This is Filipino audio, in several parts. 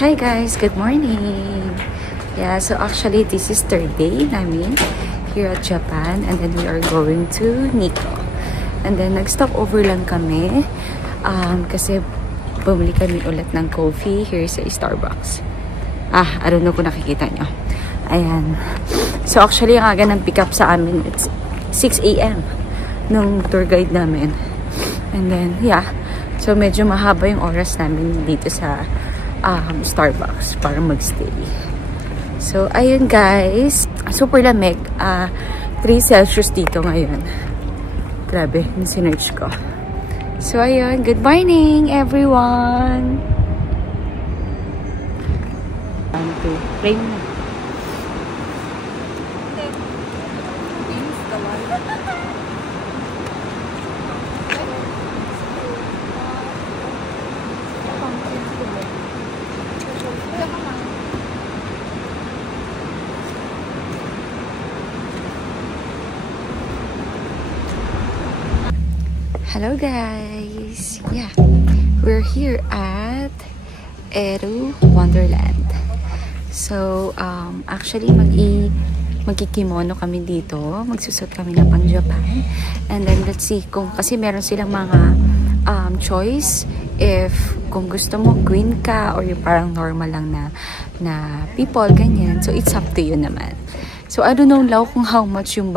Hi guys, good morning. Yeah, so actually this is third day namin here at Japan, and then we are going to Nikko. And then nag-stop over lang kami kasi bumili kami ulit ng coffee here sa Starbucks. I don't know kung nakikita nyo. Ayan. So actually ang aga ng pick up sa amin, it's 6 AM nung tour guide namin. And then yeah, so medyo mahaba yung oras namin dito sa Starbucks para magstay. So ayun guys, super lamig. 3 Celsius dito ngayon. Grabe, sinerch ko. So ayun, good morning everyone. Rain na. Hello guys! Yeah, we're here at Eru Wonderland. So, actually magkikimono kami dito. Magsusot kami ng pang Japan. And then let's see kung kasi meron silang mga choice if kung gusto mo queen ka or yung parang normal lang na people, ganyan. So, it's up to you naman. So, I don't know lang kung how much yung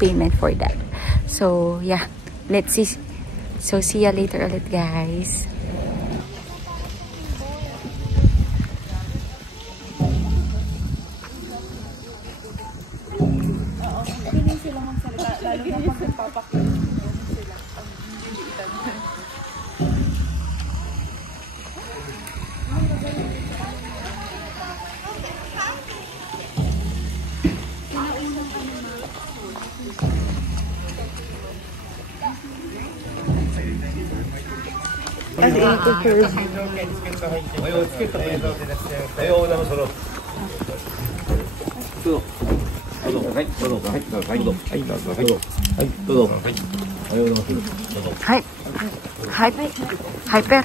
payment for that. So, yeah. Let's see. So, see ya later ulit, guys. Hyper.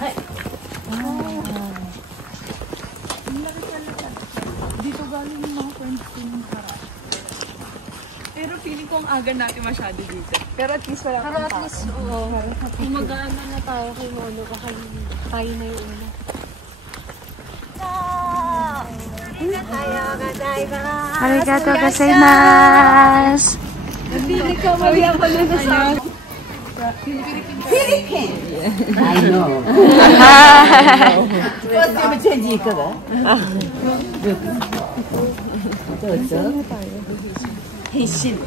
Dito galing yung mga friends ko ng para. Pero feeling ko ang aga natin masyado dito. Pero at least wala kang tao. Kung mag-aano na tayo kay Mono, kayo na yung una. Arigato gozaimasu! Napili ka, Maria pala na sa akin. Philippines! I know. First time change ka ba? Heishin.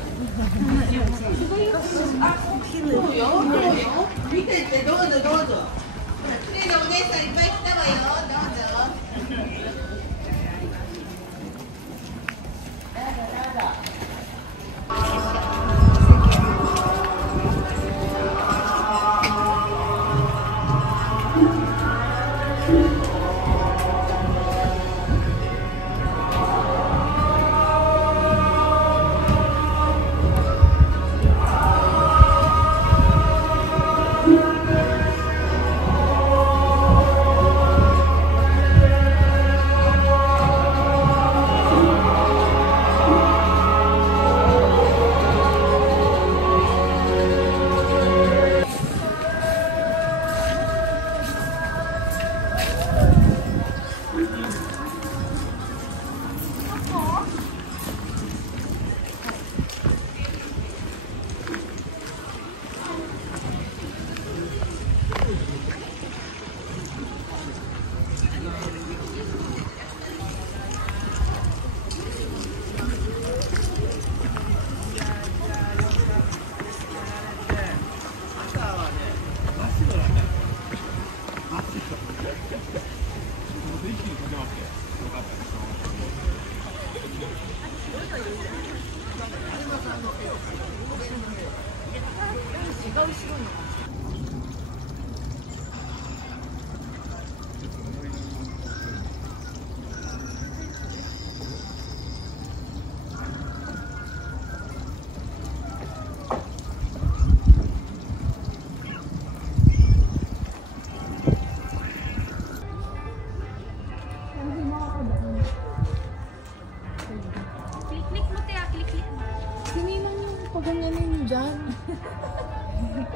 papaganyanin nyo dyan.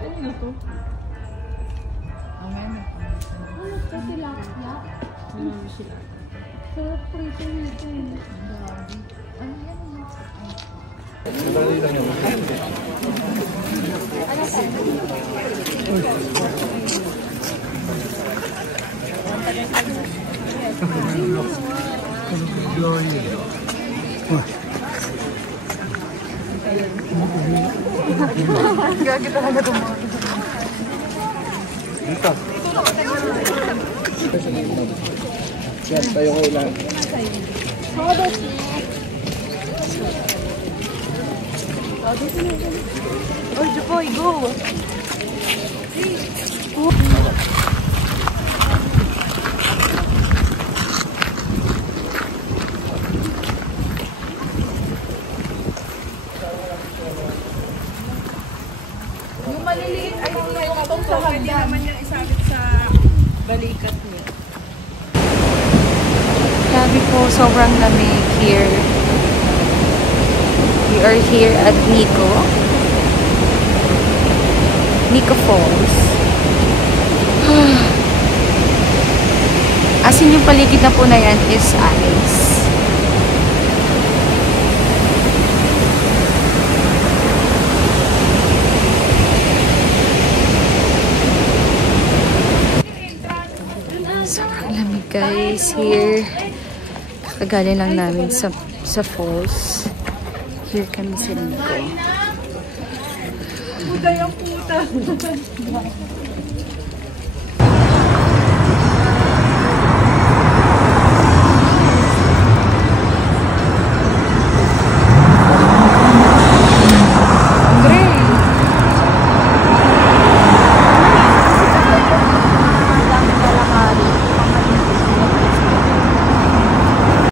Ano to? Ano ito? Tilapia? Ano sila? Sarap prito nito eh. Ano yan? Gagi talaga ito mga. Yan, tayo kayo lang. Oh, Jupoy, go! Yung maliliit ay yung itong sa hindi naman yung isabit sa balikat niya. Grabe po, sobrang lamig here. We are here at Nico. Nico Falls. As in, yung paligid na po na yan is ice. Sobrang lamig guys here. Kakagaling lang namin sa falls. Here kami sa Nico. Puta yung puta.